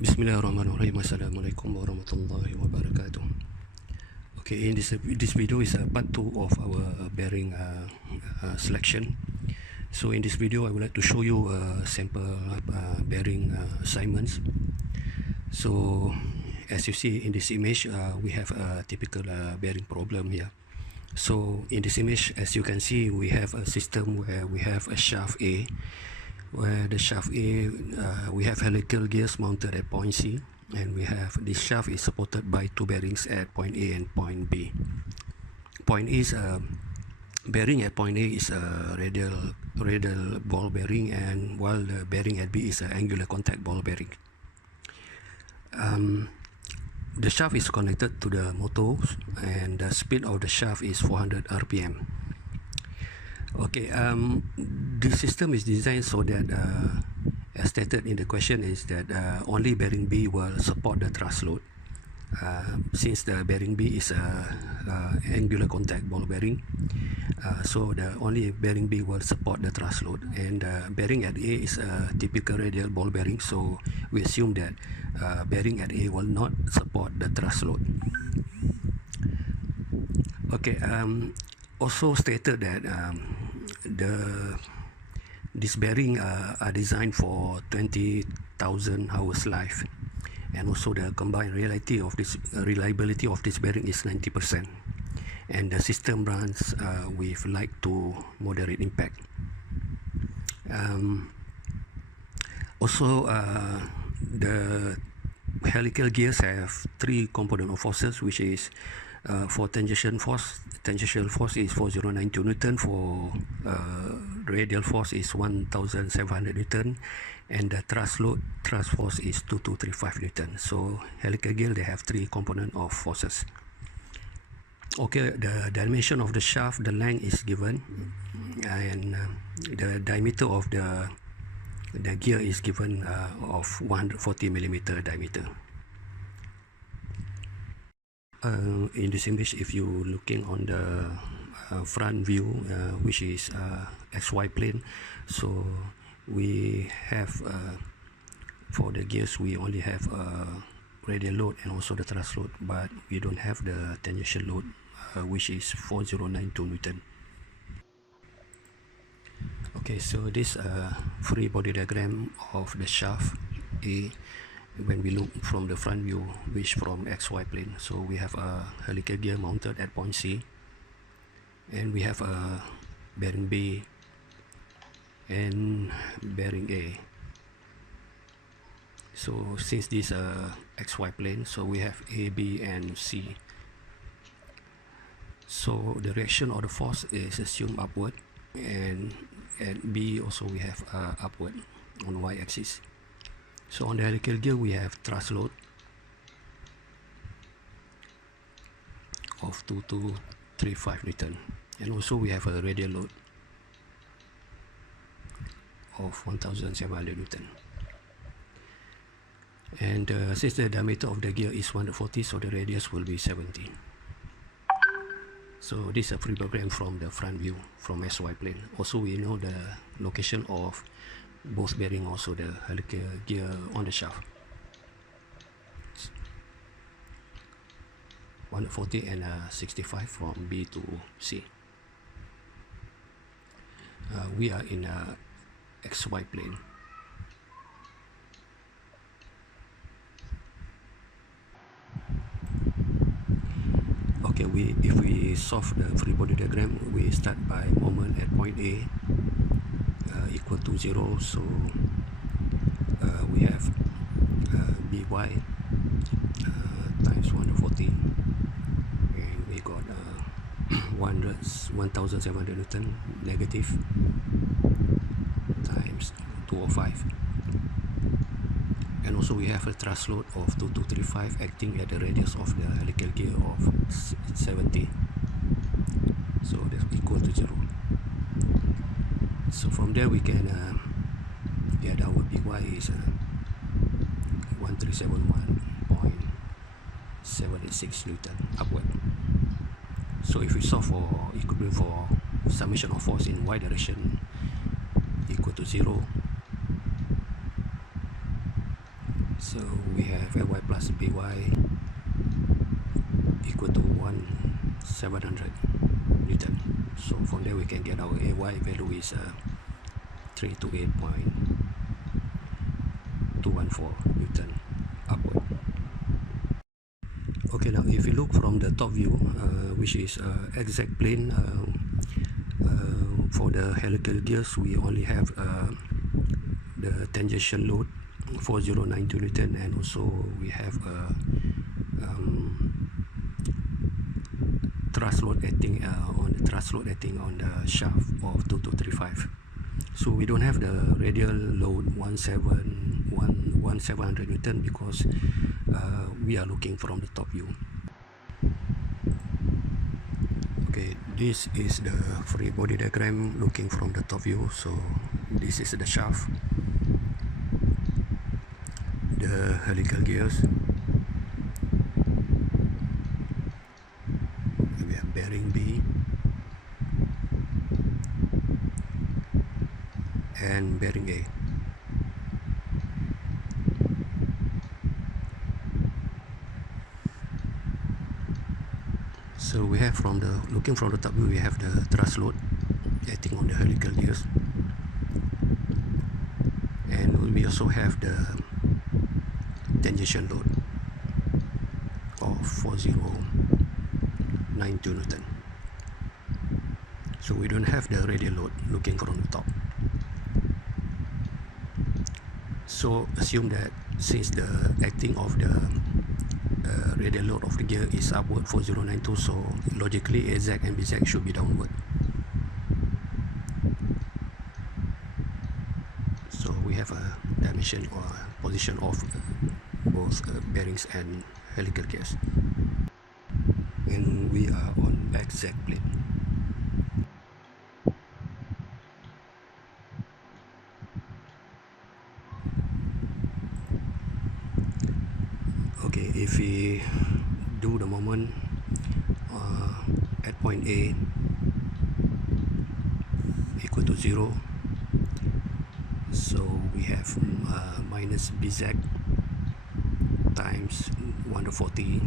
Bismillahirrahmanirrahim. Assalamualaikum warahmatullahi wabarakatuh. Okay, in this video is part 2 of our bearing selection. So in this video I would like to show you sample bearing assignments. So as you see in this image, we have a typical bearing problem here. So in this image, as you can see, we have a system where we have a shaft A, where the shaft A, we have helical gears mounted at point C, and we have this shaft is supported by two bearings at point A and point B. Point A is a bearing at point A is a radial ball bearing, and while the bearing at B is an angular contact ball bearing. The shaft is connected to the motors, and the speed of the shaft is 400 RPM. Okay, the system is designed so that, as stated in the question, is that only bearing B will support the thrust load. Since the bearing B is a angular contact ball bearing, so the only bearing B will support the thrust load, and bearing at A is a typical radial ball bearing, so we assume that bearing at A will not support the thrust load. Okay, also stated that this bearing are designed for 20,000 hours life, and also the combined reliability of this bearing is 90%, and the system runs with light to moderate impact. Also, the helical gears have three component of forces, which is for tangential force is 4092 Newton, for radial force is 1700 Newton, and the thrust force is 2235 Newton. So helical gear, they have three component of forces. Okay, the dimension of the shaft, the length is given, and the diameter of the gear is given of 140 millimeter diameter. In this image, if you looking on the front view, which is XY plane, so we have for the gears we only have radial load and also the thrust load, but we don't have the tangential load, which is 4092 Newton. Okay, so this free body diagram of the shaft A, when we look from the front view, which from XY plane. So we have a helical gear mounted at point C, and we have a bearing B and bearing A. So since this XY plane, so we have A, B and C. So the reaction of the force is assumed upward, and at B also we have upward on Y-axis. So on the helical gear we have thrust load of 2235 Newton, and also we have a radial load of 1700 Newton. And since the diameter of the gear is 140, so the radius will be 70. So this is a pre-program from the front view from SY plane. Also we know the location of both bearing, also the helical gear on the shaft, 140 and 65 from B to C. We are in XY plane. Okay, if we solve the free body diagram, we start by moment at point A equal to 0, so we have By times 140, and we got 1700 Newton negative times 205, and also we have a thrust load of 2235 acting at the radius of the helical gear of 70, so that's equal to 0. So from there we can get our PY is 1371.786 Newton upward. So if we solve for equilibrium for summation of force in y direction equal to 0, so we have Fy plus Py equal to 1700 Newton. So from there we can get our Ay value is 328.214 Newton upward. Okay, now if you look from the top view, which is exact plane, for the helical gears we only have the tangential load 4092 Newton, and also we have a thrust load acting on the shaft of 2235. So we don't have the radial load 1700 Newton because we are looking from the top view. Okay, this is the free body diagram looking from the top view. So this is the shaft, the helical gears, we have bearing B and bearing A. So we have looking from the top view, we have the thrust load acting on the helical gears, and we also have the tangential load of 4092 Newton. So we don't have the radial load looking from the top. So assume that since the acting of the radial load of the gear is upward 4092, so logically AZ and BZ should be downward. So we have a dimension or position of both bearings and helical gears, and we are on back Z plane. Okay, if we do the moment at point A equal to 0, so we have minus Bz times 140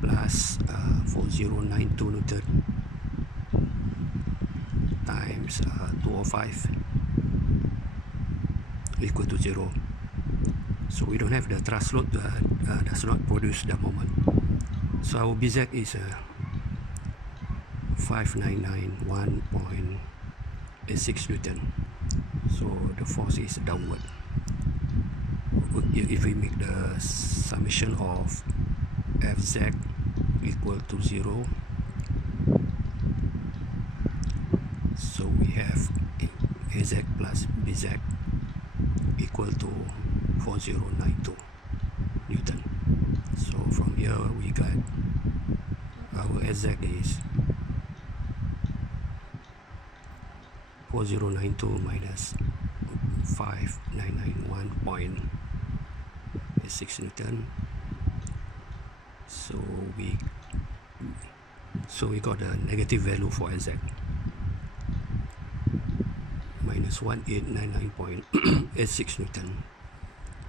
plus 4092 Newton times 205 equal to 0. So we don't have the thrust load, does not produce the moment. So our Bz is 5991.86 Newton. So the force is downward. If we make the summation of Fz equal to 0, so we have Az plus Bz equal to 4092 Newton. So from here we got our Az is 4092 minus 5991.86 Newton. So we got a negative value for Az, minus 1899.86 Newton.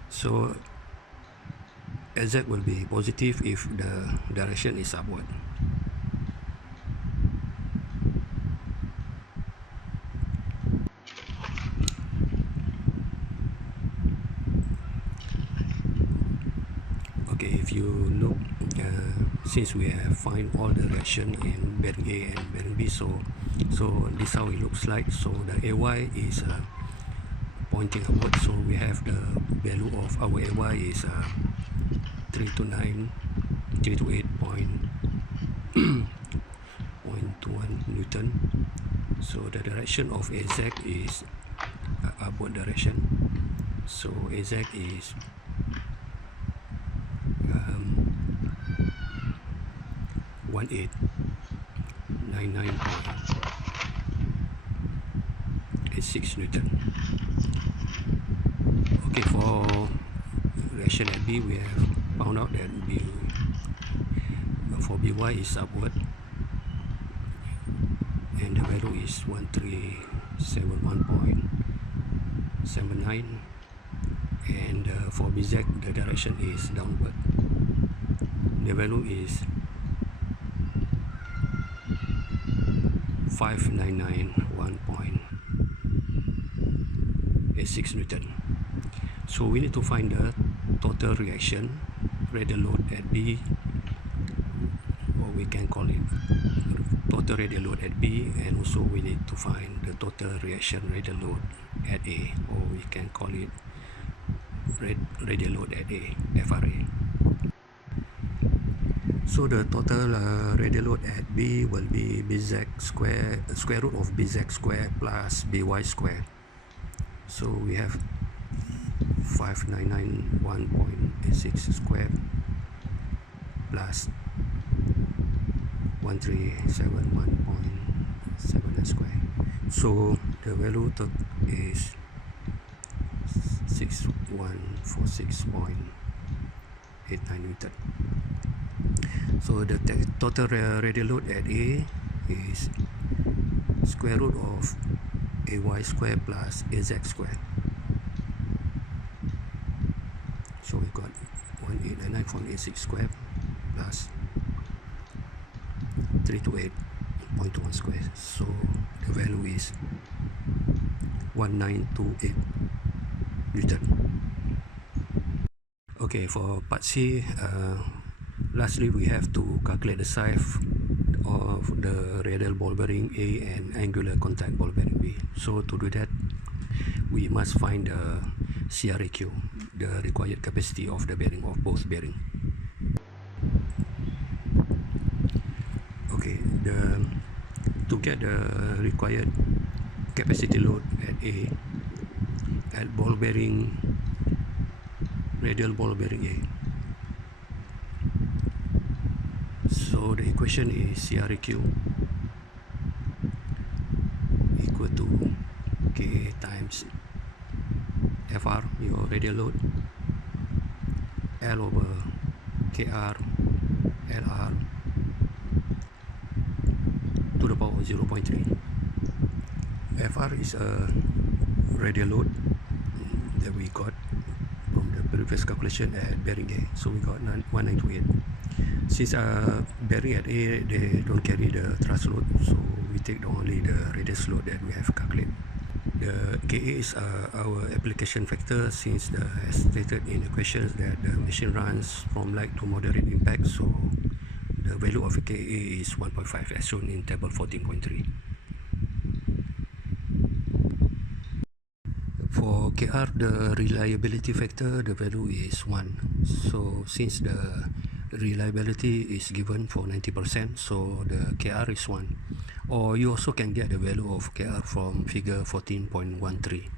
So Az will be positive if the direction is upward. Okay, if you look, since we have find all the direction in bearing A and bearing B, so this how it looks like. So the AY is pointing upward, so we have the value of our AY is 328.21 Newton. So the direction of Az is upward direction. So Az is 1899 4.86 Newton. Okay, for reaction at B, we have found out that B for By is upward, and the value is 1371.79, and for Bz the direction is downward. The value is 5991.86 Newton. So we need to find the total reaction radial load at B, or we can call it total radial load at B, and also we need to find the total reaction radial load at A, or we can call it radial load at A, FRA. So the total radial load at B will be Bz square, square root of Bz square plus By square. So we have 5991.86 square plus 1371.7 square. So the value is 6146.89 Newton. So the total radial load at A is square root of Ay square plus Az square. So we got 1899.86 square plus 328.21 square. So the value is 1928 Newton. Okay, for part C, lastly we have to calculate the size of the radial ball bearing A and angular contact ball bearing B. So to do that, we must find the CRAQ, the required capacity of the bearing of both bearing. Okay, to get the required capacity load at A at ball bearing, radial ball bearing A. So the equation is CRAQ equal to K times FR, your radial load, L over KR LR to the power of 0.3. FR is a radial load that we got from the previous calculation at bearing A. So we got 1928. Since bearing at A, they don't carry the thrust load, so we take only the radius load that we have calculated. The Ka is our application factor, since as stated in the questions that the machine runs from light to moderate impact, so the value of Ka is 1.5 as shown in table 14.3. For KR, the reliability factor, the value is 1. So since the reliability is given for 90%, so the KR is 1. Or you also can get the value of KR from figure 14.13.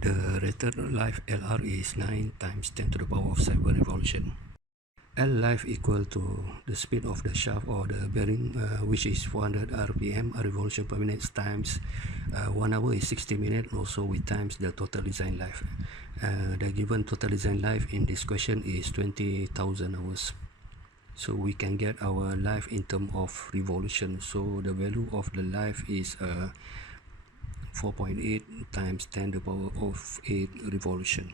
The rated life LR is 9 times 10 to the power of 7 revolution. L life equal to the speed of the shaft or the bearing, which is 400 RPM, a revolution per minute, times 1 hour is 60 minutes. Also we times the total design life. The given total design life in this question is 20,000 hours. So we can get our life in terms of revolution. So the value of the life is 4.8 times 10 to the power of 8 revolution.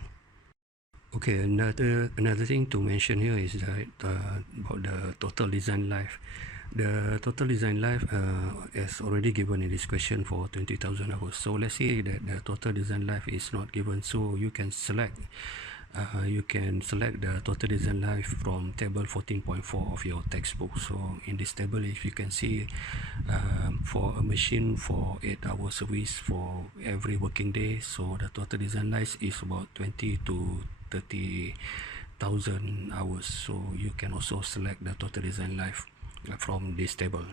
Okay, another thing to mention here is that about the total design life. The total design life is already given in this question for 20,000 hours. So let's say that the total design life is not given, so you can select the total design life from table 14.4 of your textbook. So in this table, if you can see, for a machine for 8-hour service for every working day, so the total design life is about 20 to 30,000 hours. So you can also select the total design life from this table.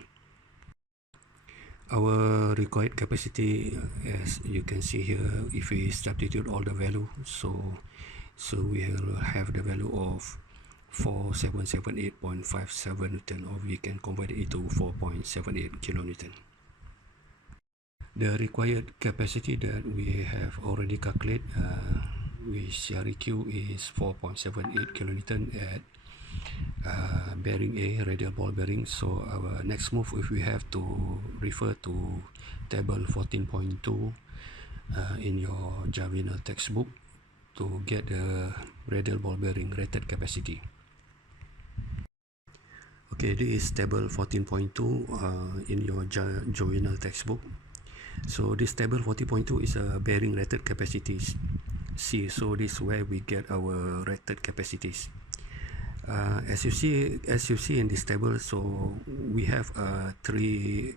Our required capacity, as you can see here, if we substitute all the value, so we will have the value of 4778.57 Newton, or we can convert it to 4.78 kilonewton. The required capacity that we have already calculated with CREQ is 4.78 kilonewton at bearing A, radial ball bearing. So our next move, if we have to refer to table 14.2 in your Javinal textbook to get the radial ball bearing rated capacity. Okay, this is table 14.2 in your Jovial textbook. So this table 40.2 is a bearing rated capacities C. So this is where we get our rated capacities. As you see in this table, so we have three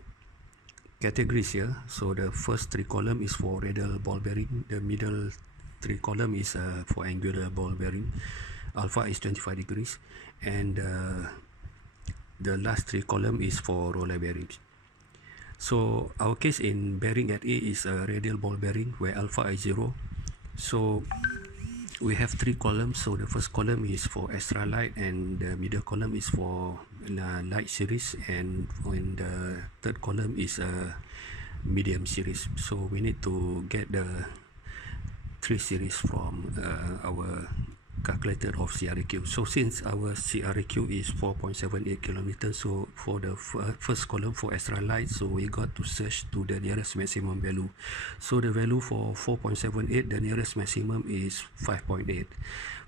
categories here. So the first three column is for radial ball bearing. The middle three column is for angular ball bearing. Alpha is 25 degrees, and the last three column is for roller bearings. So our case in bearing at A is a radial ball bearing where alpha is 0. So we have three columns. So the first column is for extra light, and the middle column is for light series, and in the third column is a medium series. So we need to get the three series from our calculator of CREQ. So since our CREQ is 4.78 kilometers, so for the first column for extra light, so we got to search to the nearest maximum value. So the value for 4.78, the nearest maximum is 5.8.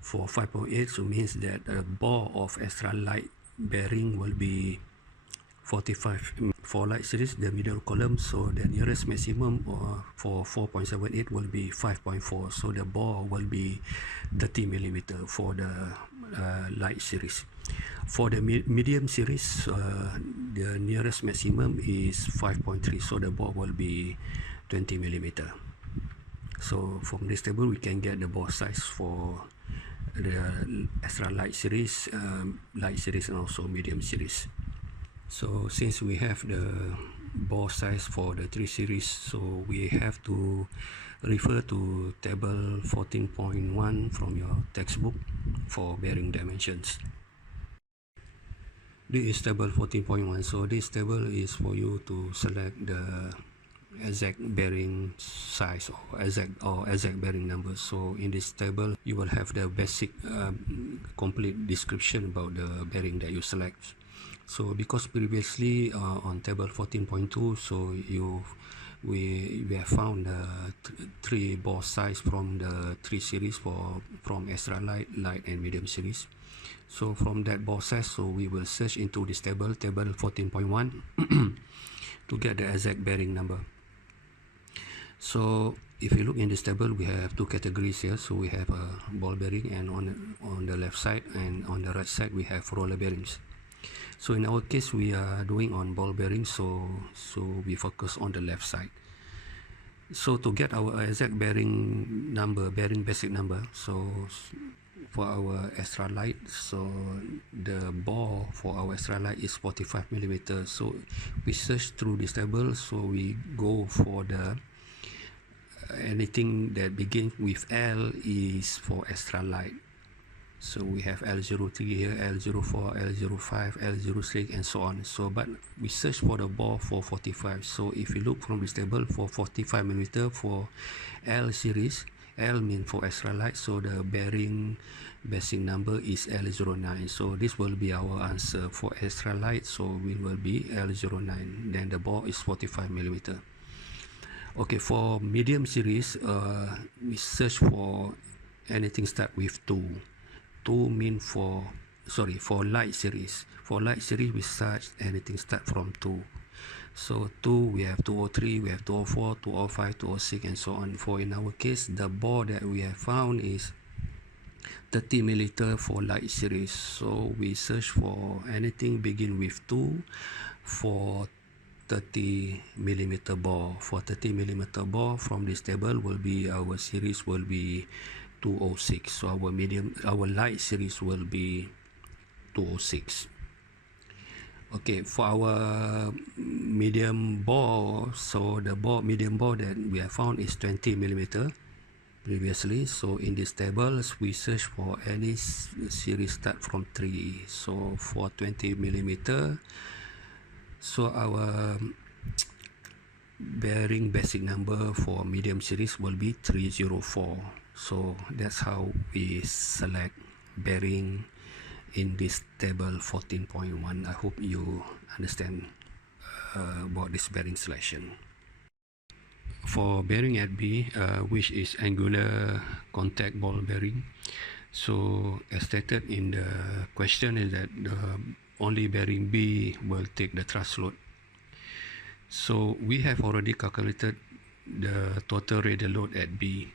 For 5.8, so means that the bore of extra light bearing will be 45 for light series, the middle column. So the nearest maximum for 4.78 will be 5.4. So the bore will be 30 millimeter for the light series. For the medium series, the nearest maximum is 5.3. So the bore will be 20 millimeter. So from this table, we can get the bore size for the extra light series, and also medium series. So since we have the bore size for the three series, so we have to refer to table 14.1 from your textbook for bearing dimensions. This is table 14.1. So this table is for you to select the exact bearing size or exact bearing number. So in this table, you will have the basic complete description about the bearing that you select. So because previously on table 14.2, so we have found three bore size from the three series from extra light, and medium series. So from that bore size, so we will search into this table 14.1 to get the exact bearing number. So if you look in this table, we have two categories here. So we have a ball bearing, and on the left side and on the right side we have roller bearings. So in our case, we are doing on ball bearing, so we focus on the left side. So to get our exact bearing number, bearing basic number, so for our extra light, so the bore for our extra light is 45 millimeters. So we search through this table, so we go for the anything that begins with L is for extra light. So we have L03 here, L04, L05, L06, and so on. So but we search for the bore for 45. So if you look from this table, for 45 millimeter for L series, L means for extra light, so the bearing basic number is L09. So this will be our answer for extra light, so it will be L09. Then the bore is 45 millimeter. Okay, for medium series, we search for anything start with 2. 2 mean for light series. For light series, we search anything start from 2. So 2, we have 203, we have 204, 205, 206, and so on. For in our case, the bore that we have found is 30 millimeter for light series. So we search for anything begin with 2 for 30 millimeter bore. For 30 millimeter bore, from this table will be our series will be 206. So our light series will be 206. Okay, for our medium bore, so the medium bore that we have found is 20 millimeter previously. So in this tables, we search for any series start from 3. So for 20 millimeter, so our bearing basic number for medium series will be 304. So that's how we select bearing in this table 14.1. I hope you understand about this bearing selection. For bearing at B, which is angular contact ball bearing, so as stated in the question is that the only bearing B will take the thrust load. So we have already calculated the total radial load at B.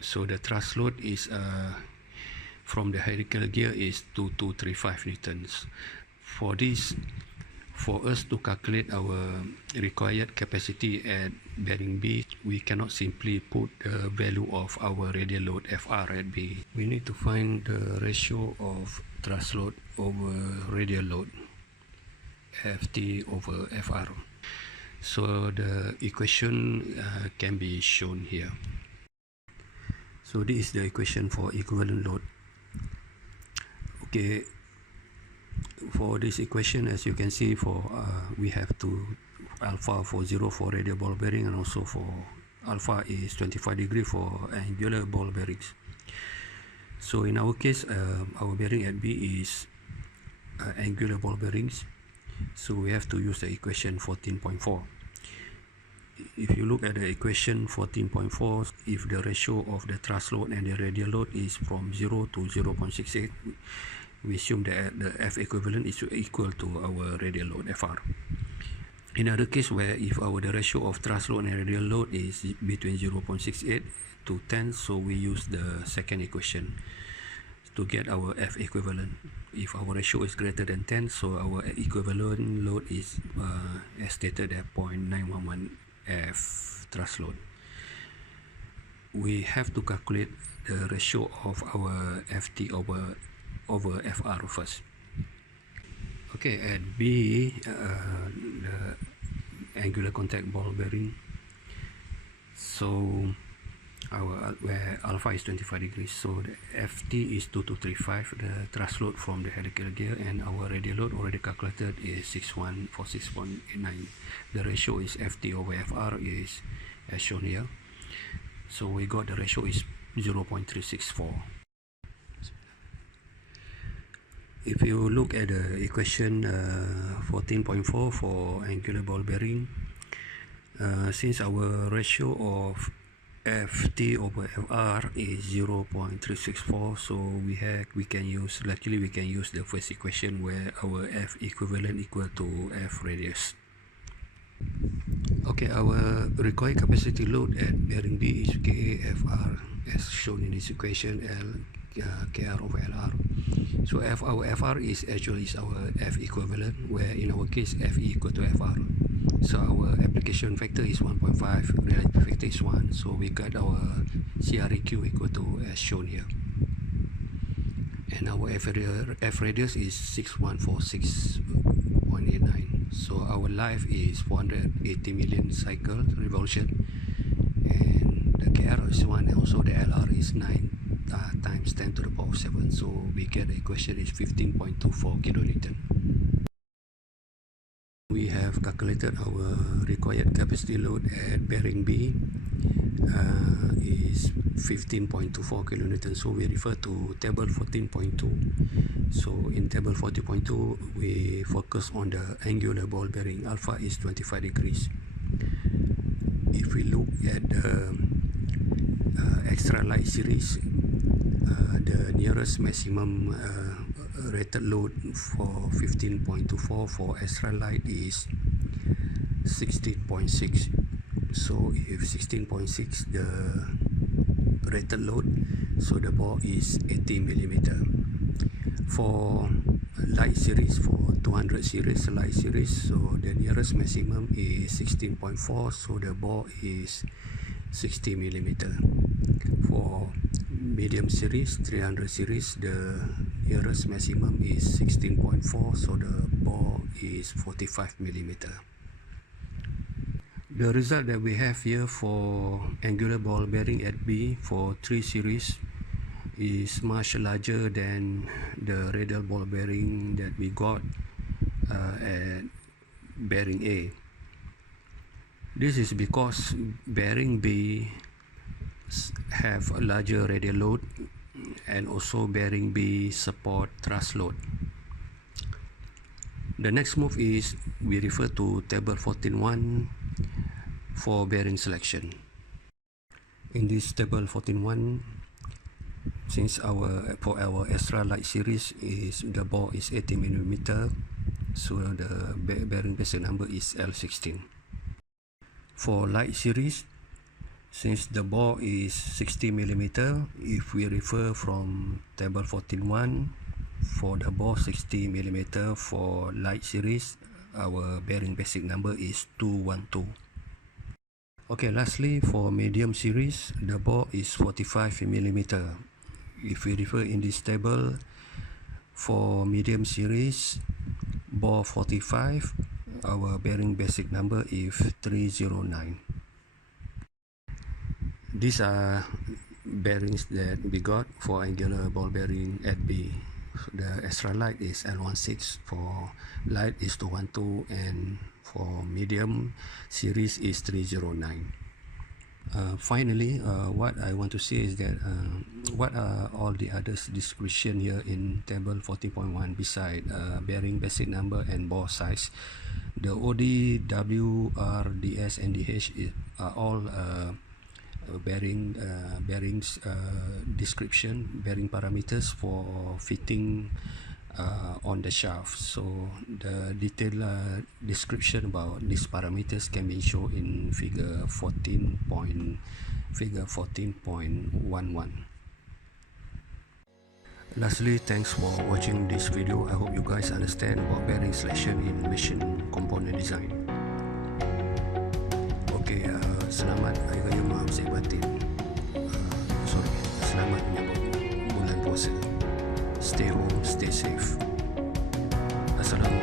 So the thrust load is from the helical gear is 2235 newtons. For this, for us to calculate our required capacity at bearing B, we cannot simply put the value of our radial load FR at B. We need to find the ratio of thrust load over radial load, FT over FR. So the equation can be shown here. So this is the equation for equivalent load. Okay, for this equation, as you can see, for we have to alpha for 0 for radial ball bearing, and also for alpha is 25 degree for angular ball bearings. So in our case, our bearing at B is angular ball bearings, so we have to use the equation 14.4. If you look at the equation 14.4, if the ratio of the thrust load and the radial load is from 0 to 0.68, we assume that the F equivalent is equal to our radial load FR. In other case, where if the ratio of thrust load and radial load is between 0.68 to 10, so we use the second equation to get our F equivalent. If our ratio is greater than 10, so our equivalent load is as stated at 0.911 F thrust load. We have to calculate the ratio of our FT over FR first. Okay, at B, the angular contact ball bearing, so where alpha is 25 degrees, so the FT is 2235, the thrust load from the helical gear, and our radial load already calculated is 614.89. The ratio is FT over FR is as shown here. So we got the ratio is 0.364. If you look at the equation 14.4 for angular ball bearing, since our ratio of FT over FR is 0.364, so we can use the first equation where our F equivalent equal to F radius. Okay, our required capacity load at bearing B is KAFR as shown in this equation, KR over LR. So our FR is actually our F equivalent, where in our case F equal to FR. So our application factor is 1.5, relative factor is 1, so we got our CREQ equal to as shown here. And our F radius is 6146.89. So our life is 480 million cycle revolution, and the KR is 1, and also the LR is 9 times 10 to the power 7. So we get the equation is 15.24 kilonewton. We have calculated our required capacity load at bearing B is 15.24 kilonewton. So we refer to table 14.2. So in table 14.2, we focus on the angular ball bearing. Alpha is 25 degrees. If we look at the extra light series, the nearest maximum rated load for 15.24 for extra light is 16.6. So if 16.6 the rated load, so the ball is 80 millimeter. For light series, for 200 series light series, so the nearest maximum is 16.4, so the ball is 60 millimeter. For medium series, 300 series, the nearest maximum is 16.4, so the ball is 45 millimeter. The result that we have here for angular ball bearing at B for 3 series is much larger than the radial ball bearing that we got at bearing A. This is because bearing B have a larger radial load, and also bearing B support thrust load. The next move is we refer to table 14.1 for bearing selection. In this table 14.1, since for our extra light series is the bore is 80 mm, so the bearing basic number is L16. For light series, since the bore is 60 mm, if we refer from table 14.1, for the bore 60 mm for light series, our bearing basic number is 212. Okay, lastly, for medium series, the bore is 45 mm. If we refer in this table, for medium series, bore 45, our bearing basic number is 309. These are bearings that we got for angular ball bearing at B. The extra light is L16, for light is 212, and for medium series is 309. Finally, what I want to say is that what are all the other description here in table 40.1 beside bearing basic number and bore size. The OD, W, R, DS, and DH are all bearings description, bearing parameters for fitting on the shaft. So the detailed description about these parameters can be shown in figure 14.11. Lastly, thanks for watching this video. I hope you guys understand about bearing selection in machine component design. Okay, selamat Hari Raya Maaf Zahid Batin. Selamat menyambut bulan puasa. Stay home, stay safe. Assalamualaikum.